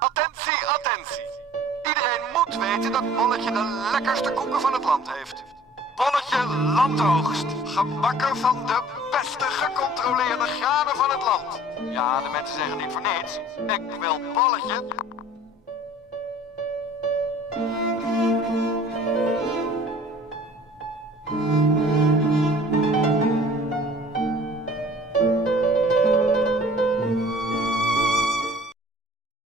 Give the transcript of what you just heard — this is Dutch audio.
Attentie, attentie. Iedereen moet weten dat Bolletje de lekkerste koeken van het land heeft. Bolletje Landoogst. Gebakken van de beste gecontroleerde granen van het land. Ja, de mensen zeggen niet voor niets. Ik wil Bolletje